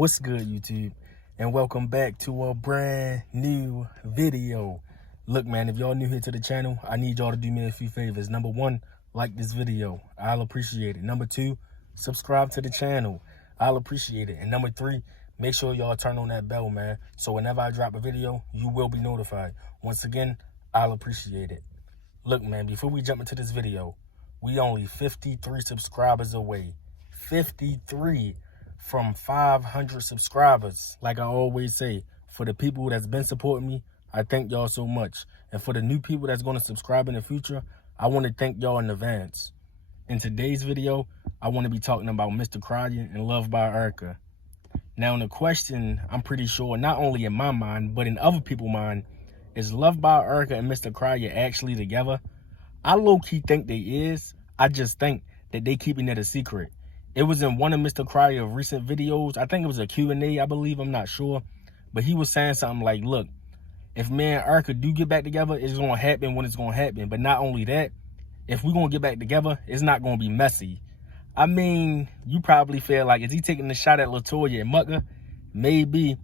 What's good, YouTube? And welcome back to a brand new video. Look, man, if y'all new here to the channel, I need y'all to do me a few favors. Number one, like this video. I'll appreciate it. Number two, subscribe to the channel. I'll appreciate it. And number three, make sure y'all turn on that bell, man. So whenever I drop a video, you will be notified. Once again, I'll appreciate it. Look, man, before we jump into this video, we only 53 subscribers away. 53 from 500 subscribers. Like I always say, for the people that's been supporting me, I thank y'all so much. And for the new people that's going to subscribe in the future, I want to thank y'all in advance. In today's video, I want to be talking about Mr. Crying and Luvd by Erica. Now, the question, I'm pretty sure, not only in my mind, but in other people's mind, is Luvd by Erica and Mr. Crying actually together? I low-key think they is. I just think that they keeping it a secret. It was in one of Mr. Cryer's recent videos. I think it was a Q&A, I believe. I'm not sure. But he was saying something like, look, if me and Erica do get back together, it's going to happen when it's going to happen. But not only that, if we're going to get back together, it's not going to be messy. I mean, you probably feel like, is he taking the shot at LaToya and Mucker? Maybe.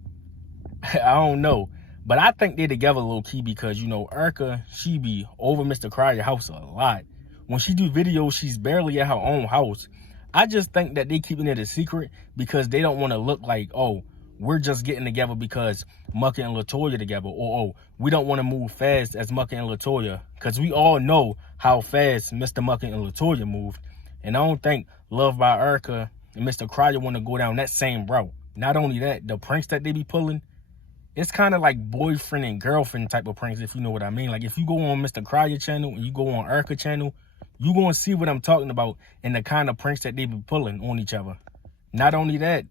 I don't know. But I think they're together low-key because, you know, Erica, she be over Mr. Cryer's house a lot. When she do videos, she's barely at her own house. I just think that they keeping it a secret because they don't want to look like, oh, we're just getting together because Mucker and LaToya together. Or, oh, we don't want to move fast as Mucker and LaToya. Because we all know how fast Mr. Mucker and LaToya moved. And I don't think Luvd by Erica and Mr. Cryer want to go down that same route. Not only that, the pranks that they be pulling, it's kind of like boyfriend and girlfriend type of pranks, if you know what I mean. Like, if you go on Mr. Cryer channel and you go on Erica channel, you're going to see what I'm talking about and the kind of pranks that they be pulling on each other. Not only that,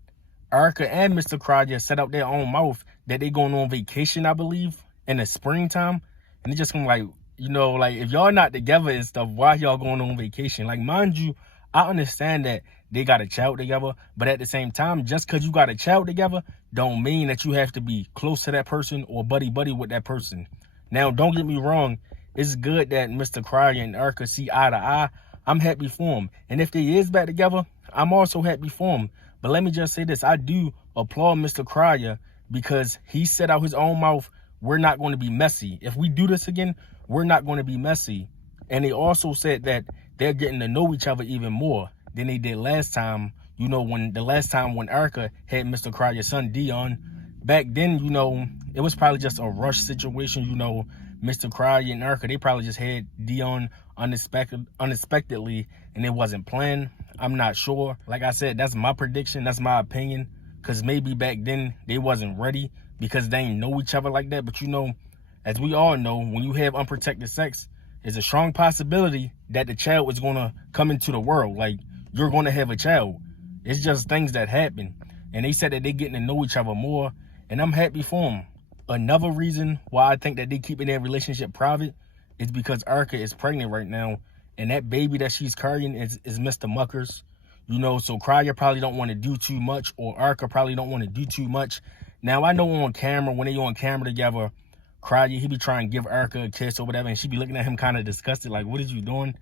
Erica and Mr. Cryer set out their own mouth that they going on vacation, I believe, in the springtime. And it's just going to, like, you know, like, if y'all not together and stuff, why y'all going on vacation? Like, mind you, I understand that they got a child together, but at the same time, just because you got a child together don't mean that you have to be close to that person or buddy-buddy with that person. Now, don't get me wrong. It's good that Mr. Cryer and Erica see eye to eye. I'm happy for them. And if they is back together, I'm also happy for them. But let me just say this. I do applaud Mr. Cryer because he said out his own mouth, we're not going to be messy. If we do this again, we're not going to be messy. And they also said that they're getting to know each other even more than they did last time. You know, when Erica had Mr. Cryer's son, Dion. Back then, you know, it was probably just a rush situation, you know. Mr. Cryer and Erica, they probably just had Dion unexpectedly, and it wasn't planned. I'm not sure. Like I said, that's my prediction. That's my opinion. Because maybe back then they wasn't ready because they didn't know each other like that. But, you know, as we all know, when you have unprotected sex, there's a strong possibility that the child is going to come into the world. Like, you're going to have a child. It's just things that happen. And they said that they're getting to know each other more. And I'm happy for them. Another reason why I think that they keeping their relationship private is because Erica is pregnant right now. And that baby that she's carrying is Mr. Mucker's. You know, so Cryer probably don't want to do too much, or Erica probably don't want to do too much. Now, I know on camera, when they on camera together, Cryer, he be trying to give Erica a kiss or whatever, and she be looking at him kind of disgusted, like, what is you doing?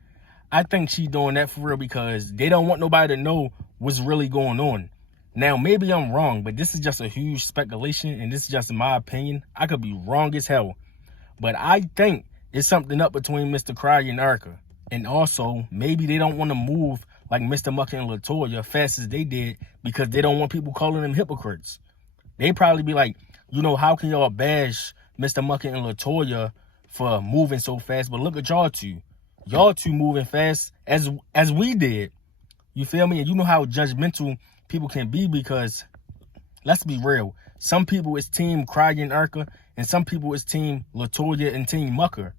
I think she doing that for real because they don't want nobody to know what's really going on. Now, maybe I'm wrong, but this is just a huge speculation, and this is just my opinion. I could be wrong as hell. But I think it's something up between Mr. Cryer and Erica. And also, maybe they don't want to move like Mr. Mucker and LaToya fast as they did because they don't want people calling them hypocrites. They probably be like, you know, how can y'all bash Mr. Mucker and LaToya for moving so fast? But look at y'all two. Y'all two moving fast as we did. You feel me? And you know how judgmental people can be because, let's be real, some people is team Cryer and Erica, and some people is team LaToya and team Mucker.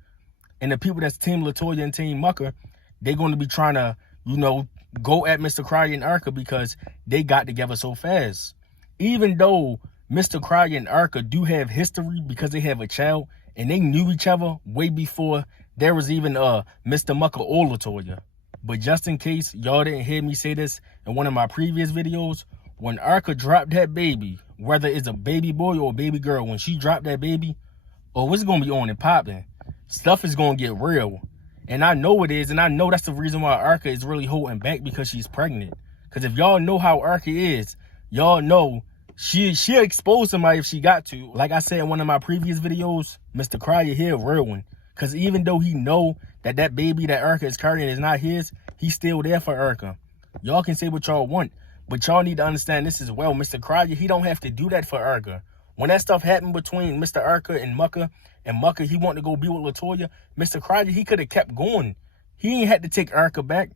And the people that's team LaToya and team Mucker, they're going to be trying to, you know, go at Mr. Cryer and Erica because they got together so fast. Even though Mr. Cryer and Erica do have history because they have a child, and they knew each other way before there was even Mr. Mucker or LaToya. But just in case y'all didn't hear me say this in one of my previous videos, when Erica dropped that baby, whether it's a baby boy or a baby girl, when she dropped that baby, oh, it's going to be on and popping. Stuff is going to get real. And I know it is, and I know that's the reason why Erica is really holding back because she's pregnant. Because if y'all know how Erica is, y'all know She'll expose somebody if she got to. Like I said in one of my previous videos, Mr. Crier here, real one. Because even though he know that that baby that Erica is carrying is not his, he's still there for Erica. Y'all can say what y'all want, but y'all need to understand this as well. Mr. Crier, he don't have to do that for Erica. When that stuff happened between Mr. Erica and Mucka, he wanted to go be with LaToya, Mr. Crier, he could have kept going. He ain't had to take Erica back.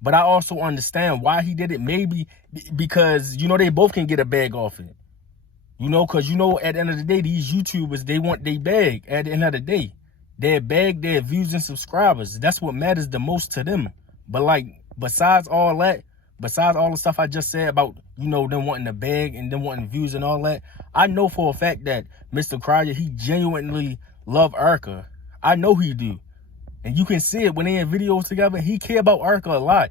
But I also understand why he did it. Maybe because, you know, they both can get a bag off it. You know, because, you know, at the end of the day, these YouTubers, they want their bag at the end of the day. Their bag, their views and subscribers. That's what matters the most to them. But, like, besides all that, besides all the stuff I just said about, you know, them wanting the bag and them wanting views and all that, I know for a fact that Mr. Crier, he genuinely love Erica. I know he do. And you can see it when they in videos together. He care about Erica a lot.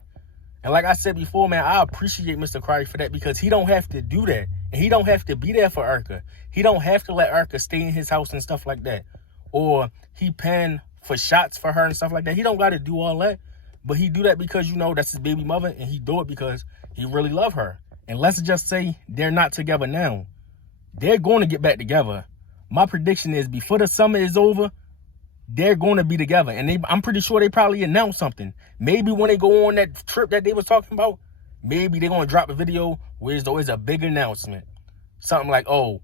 And like I said before, man, I appreciate Mr. Crier for that because he don't have to do that. And he don't have to be there for Erica. He don't have to let Erica stay in his house and stuff like that. Or he paying for shots for her and stuff like that. He don't got to do all that. But he do that because, you know, that's his baby mother. And he do it because he really love her. And let's just say they're not together now. They're going to get back together. My prediction is before the summer is over, they're going to be together. And I'm pretty sure they probably announced something. Maybe when they go on that trip that they was talking about, maybe they're going to drop a video where there's a big announcement. Something like, oh,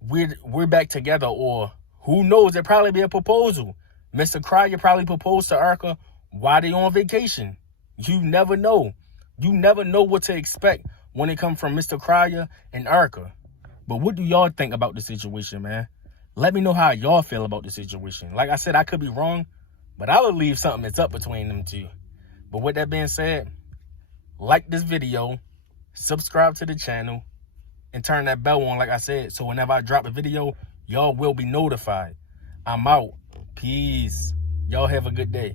we're back together. Or who knows, there'll probably be a proposal. Mr. Crier probably proposed to Erica while they on vacation. You never know. You never know what to expect when it comes from Mr. Crier and Erica. But what do y'all think about the situation, man? Let me know how y'all feel about the situation. Like I said, I could be wrong, but I would leave something that's up between them two. But with that being said, like this video, subscribe to the channel, and turn that bell on, like I said, so whenever I drop a video, y'all will be notified. I'm out. Peace. Y'all have a good day.